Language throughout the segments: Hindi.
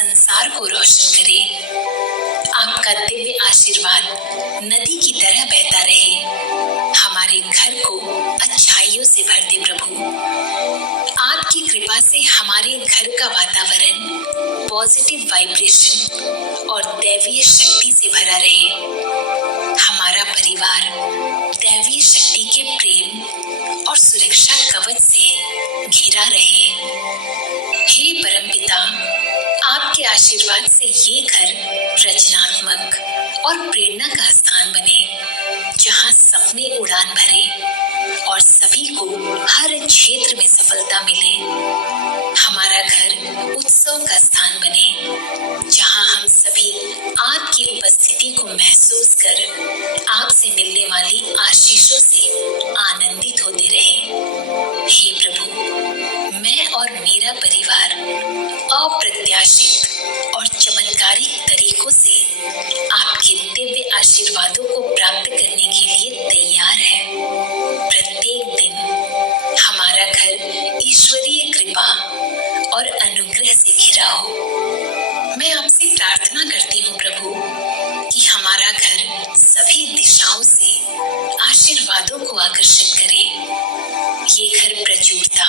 संसार को रोशन करे। आपका दिव्य आशीर्वाद नदी की तरह बहता रहे। हमारे घर को अच्छाइयों से भर दे प्रभु। आपकी कृपा से हमारे घर का वातावरण पॉजिटिव वाइब्रेशन और दैवीय शक्ति से भरा रहे। हमारा परिवार दैवीय शक्ति के प्रेम और सुरक्षा कवच से घिरा रहे। हे परमपिता, आपके आशीर्वाद से ये घर रचनात्मक और प्रेरणा का स्थान बने, जहां सपने उड़ान भरे और सभी को हर क्षेत्र में सफलता मिले। हमारा घर उत्सव का स्थान बने, जहां हम सभी आपकी उपस्थिति को महसूस कर आपसे मिलने वाली आशीषों से आनंदित होते रहे। हे प्रभु, मैं और मेरा परिवार अप्रत्याशित और चमत्कारिक तरीकों से आपके दिव्य आशीर्वादों को प्राप्त करने के लिए तैयार है। प्रत्येक दिन हमारा घर ईश्वरीय कृपा और अनुग्रह से घिरा हो। मैं आपसे प्रार्थना करती हूँ प्रभु कि हमारा घर सभी दिशाओं से आशीर्वादों को आकर्षित करे। ये घर प्रचुरता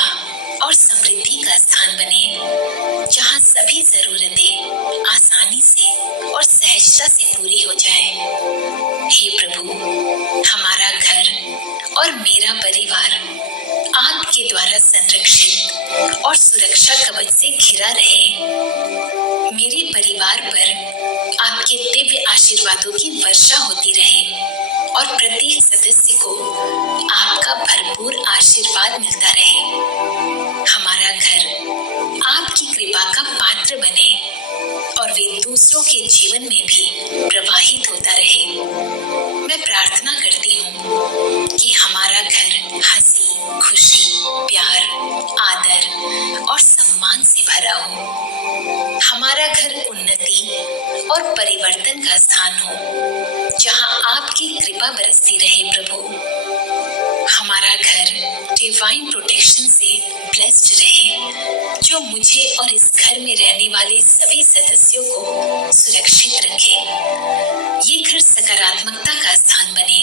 और समृद्धि का स्थान बने, जहाँ सभी जरूरतें आसानी से और सहजता से पूरी हो जाए। हे प्रभु, हमारा घर और मेरा परिवार आपके द्वारा संरक्षित और सुरक्षा कवच से घिरा रहे। मेरे परिवार पर आपके दिव्य आशीर्वादों की वर्षा होती रहे और प्रत्येक सदस्य को आपका भरपूर आशीर्वाद मिलता रहे। हमारा घर आपकी कृपा का पात्र बने और वे दूसरों के जीवन में भी प्रवाहित होता रहे। मैं प्रार्थना करती हूँ कि हमारा घर हंसी, खुशी, प्यार, आदर और सम्मान से भरा हो। हमारा घर उन्नति और परिवर्तन का स्थान हो, जहाँ आपकी कृपा बरसती रहे प्रभु। हमारा घर डिवाइन प्रोटेक्शन से ब्लेस्ड रहे, जो मुझे और इस घर में रहने वाले सभी सदस्यों को सुरक्षित रखे। ये घर सकारात्मकता का स्थान बने,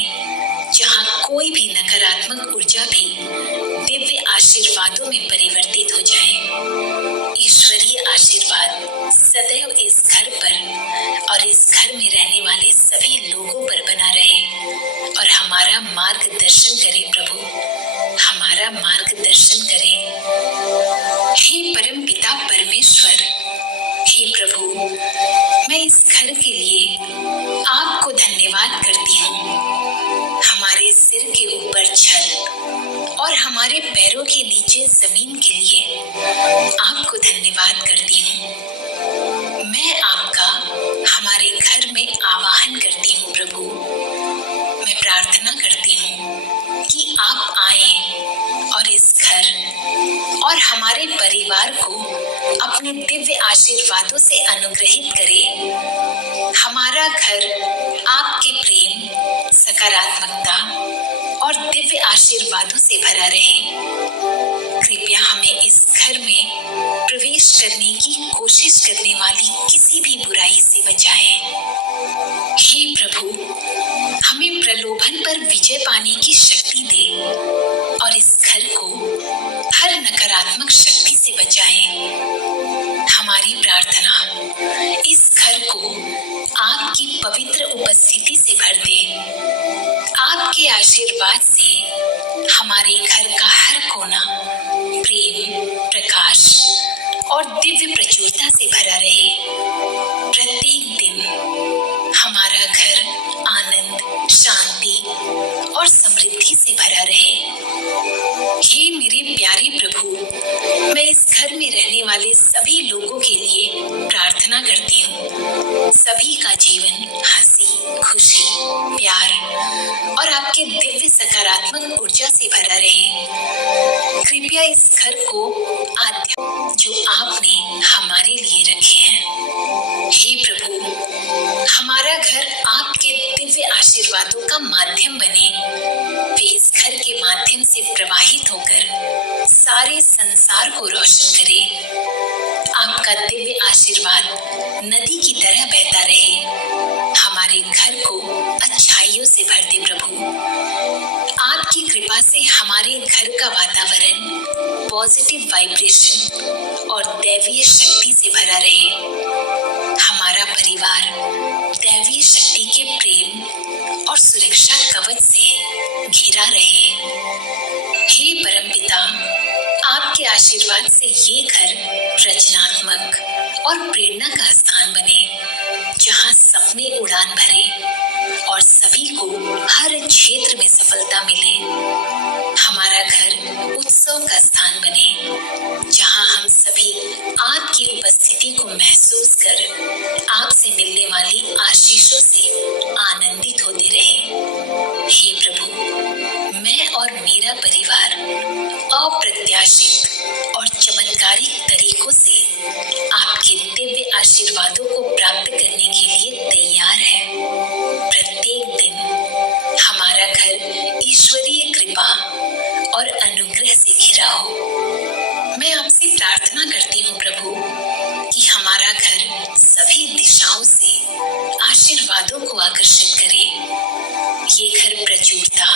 जहाँ कोई भी नकारात्मक ऊर्जा भी दिव्य आशीर्वादों में परिवर्तित हो जाए। ईश्वरीय आशीर्वाद सदैव इस घर पर और इस घर में रहने वाले सभी लोगों पर बना रहे और हमारा मार्गदर्शन करे प्रभु, हमारा मार्गदर्शन करे। हे परम पिता परमेश्वर, हे प्रभु, मैं इस घर के लिए आपको धन्यवाद करती हूँ। हमारे सिर के ऊपर छत और हमारे पैरों के नीचे जमीन के लिए आपको धन्यवाद करती हूँ। मैं आपका हमारे घर में आवाहन करती हूँ प्रभु। मैं प्रार्थना करती हूँ कि आप आए और इस घर और हमारे परिवार को अपने दिव्य आशीर्वादों से अनुग्रहित करें। हमारा घर आपके प्रेम, सकारात्मकता और दिव्य आशीर्वादों से भरा रहे। कृपया हमें इस घर में प्रवेश करने की कोशिश करने वाली किसी भी बुराई से बचाएं। हे प्रभु, हमें प्रलोभन पर विजय पाने की शक्ति दे और इस घर को हर नकारात्मक शक्ति से बचाएं। हमारी प्रार्थना इस घर को आपकी पवित्र उपस्थिति से भर दे। आपके आशीर्वाद से हमारे घर का हर कोना प्रेम, प्रकाश और दिव्य प्रचुरता से भरा रहे। प्रत्येक दिन हमारा घर आनंद, शांति और समृद्धि से भरा रहे। हे मेरे प्यारे प्रभु, मैं इस घर में रहने वाले सभी लोगों के लिए प्रार्थना करती हूँ। सभी का जीवन हंसी, खुशी, प्यार और आपके दिव्य सकारात्मक ऊर्जा से भरा रहे। कृपया इस घर को आध्यात्म जो आपने हमारे लिए रखे हैं। हे प्रभु, हमारा घर आपके दिव्य आशीर्वादों का माध्यम बने। वे इस घर के माध्यम से प्रवाहित होकर सारे संसार को रोशन करे। आपका दिव्य आशीर्वाद नदी की तरह बहता रहे। हमारे घर को अच्छाइयों से भर दे प्रभु। आपकी कृपा से हमारे घर का वातावरण पॉजिटिव वाइब्रेशन और दैवीय शक्ति से भरा रहे। हमारा परिवार दैवीय शक्ति के प्रेम और सुरक्षा कवच से घिरा रहे। हे परमपिता, आपके आशीर्वाद से ये घर रचनात्मक और प्रेरणा का स्थान बने, जहाँ सपने उड़ान भरे और सभी को हर क्षेत्र में सफलता मिले। हमारा घर उत्सव का स्थान बने, जहाँ हम सभी आपकी उपस्थिति को महसूस कर आपसे मिलने वाली आशीषों से आनंदित होते रहे। हे प्रभु, मैं और मेरा परिवार अप्रत्याशित और चमत्कारिक तरीकों से आपके दिव्य आशीर्वादों को प्राप्त करने के लिए तैयार है। प्रत्येक दिन हमारा घर ईश्वरीय कृपा और अनुग्रह से घिरा हो। मैं आपसे प्रार्थना करती हूँ प्रभु कि हमारा घर सभी दिशाओं से आशीर्वादों को आकर्षित करे। ये घर प्रचुरता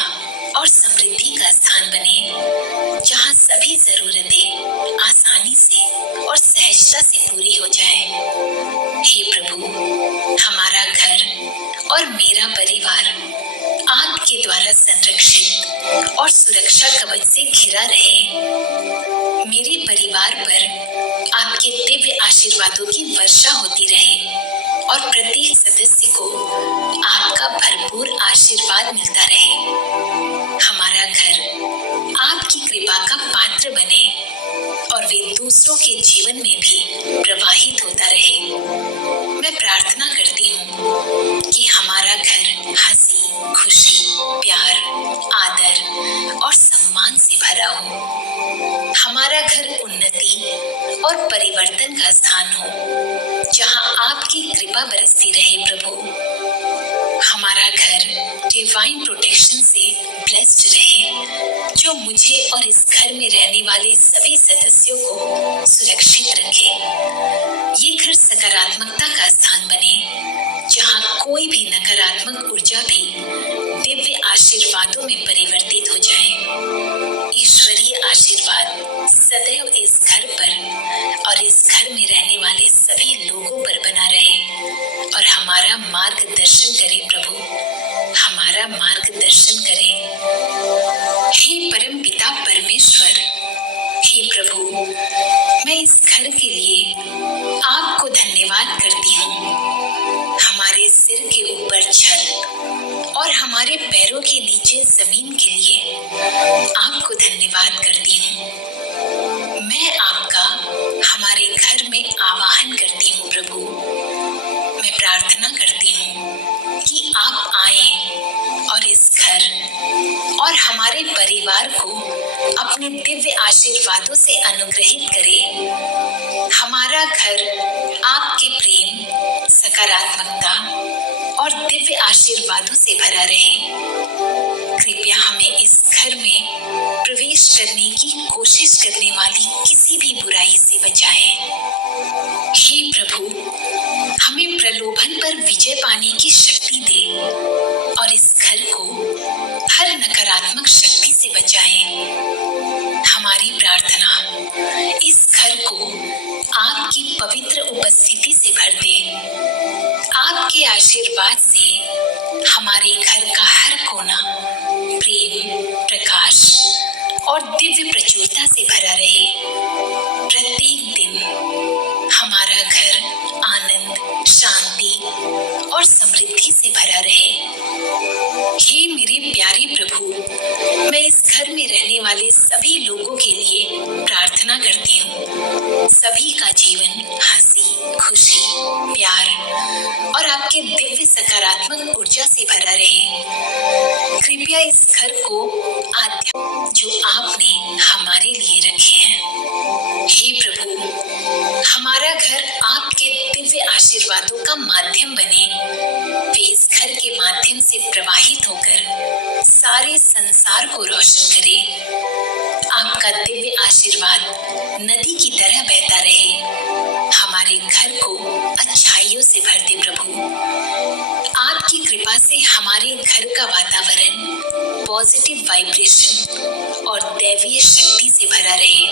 और समृद्धि का स्थान बने, जहाँ सभी जरूरतें आसानी से और सहजता से पूरी हो जाए। हे प्रभु, हमारा घर और मेरा परिवार आपके द्वारा संरक्षित और सुरक्षा कवच से घिरा रहे। मेरे परिवार पर आपके दिव्य आशीर्वादों की वर्षा होती रहे और प्रत्येक सदस्य को आपका भरपूर आशीर्वाद मिलता रहे। हमारा घर आपकी कृपा का पात्र बने और वे दूसरों के जीवन में भी प्रवाहित होता रहे। मैं प्रार्थना करती हूँ कि हमारा घर हंसी, खुशी, प्यार, आदर और सम्मान से भरा हो। हमारा घर उन्नति और परिवर्तन का स्थान हो, जहाँ आपकी कृपा बरसती रहे प्रभु। हमारा घर डिवाइन प्रोटेक्शन से ब्लेस्ड रहे, जो मुझे और इस घर में रहने वाले सभी सदस्यों को सुरक्षित रखे। ये घर सकारात्मकता का स्थान बने, जहाँ कोई भी नकारात्मक ऊर्जा भी दिव्य आशीर्वादों में परिवर्तित हो जाए। ईश्वरीय आशीर्वाद सदैव इस घर पर और इस घर में रहने वाले सभी लोगों पर बना रहे और हमारा मार्गदर्शन करे प्रभु, हमारा मार्गदर्शन करे। हे परम पिता परमेश्वर, हे प्रभु, मैं इस घर के लिए आपको धन्यवाद करती हूँ। हमारे सिर के ऊपर छत और हमारे पैरों के नीचे जमीन के लिए आपको धन्यवाद करती हूँ। मैं आपका हमारे घर में आवाहन करती हूँ प्रभु। मैं प्रार्थना करती हूँ कि आप आएं और इस घर और हमारे परिवार को अपने दिव्य आशीर्वादों से अनुग्रहित करें। हमारा घर आपके प्रेम, सकारात्मकता और दिव्य आशीर्वादों से भरा रहे। कृपया हमें इस घर में प्रवेश करने की कोशिश करने वाली किसी भी बुराई से बचाएं। हे प्रभु, हमें प्रलोभन पर विजय पाने की शक्ति दे और इस घर को हर नकारात्मक शक्ति से बचाएं। हमारी प्रार्थना इस घर को आपकी पवित्र उपस्थिति से भर दे। आपके आशीर्वाद से हमारे घर का हर कोना प्रेम, प्रकाश और दिव्य प्रचुरता से भरा रहे। प्रत्येक दिन हमारा घर आनंद, शांति और समृद्धि से भरा रहे। हे मेरे प्यारे प्रभु, मैं इस घर में रहने वाले सभी लोगों के लिए प्रार्थना करती हूँ। सभी का जीवन हंसी, खुशी, प्यार और आपके दिव्य सकारात्मक ऊर्जा से भरा रहे। कृपया इस घर को आध्यात्म जो आपने हमारे लिए रखे हैं। हे प्रभु, हमारा घर आपके दिव्य आशीर्वादों का माध्यम बने। वे इस घर के माध्यम से प्रवाहित होकर सारे संसार को रोशन करे। आपका दिव्य आशीर्वाद नदी की तरह बहता रहे। हमारे घर को अच्छाइयों से भर दे प्रभु। आपकी कृपा से हमारे घर का वातावरण पॉजिटिव वाइब्रेशन और दैवीय शक्ति से भरा रहे।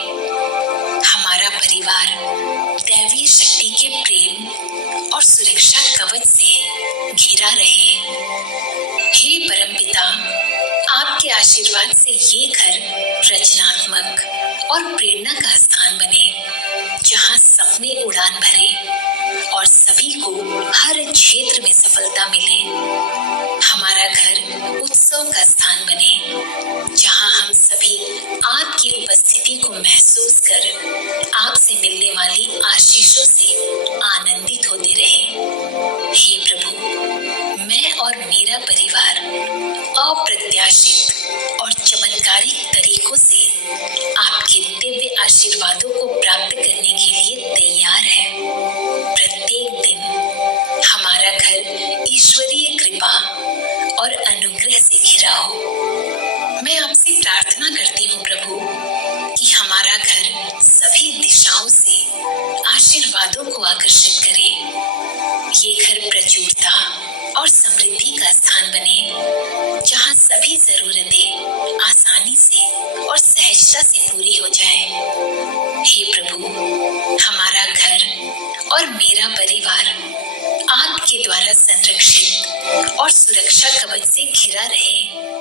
हमारा परिवार दैवीय शक्ति के प्रेम और सुरक्षा कवच से घिरा रहे। हे परमपिता, आपके आशीर्वाद से ये घर रचनात्मक और प्रेरणा का स्थान बने, जहाँ सपने उड़ान भरे और सभी को हर क्षेत्र में सफलता मिले। हमारा घर उत्सव का स्थान बने, जहाँ हम सभी आपकी उपस्थिति को महसूस कर आपसे मिलने वाली आशीषों से आनंदित होते रहे। हे प्रभु, मैं और मेरा परिवार अप्रत्याशित और चमत्कारिक तरीकों से आपके दिव्य आशीर्वादों को प्राप्त करने के लिए तैयार है। प्रत्येक दिन हमारा घर ईश्वरीय कृपा और अनुग्रह से घिरा हो। मैं आपसे प्रार्थना करती हूँ प्रभु कि हमारा घर सभी दिशाओं से आशीर्वादों को आकर्षित करे। ये घर प्रचुरता और समृद्धि का स्थान बने, जहाँ सभी जरूरतें आसानी से और सहजता से पूरी हो जाए। हे प्रभु, हमारा घर और मेरा परिवार आपके द्वारा संरक्षित और सुरक्षा कवच से घिरा रहे।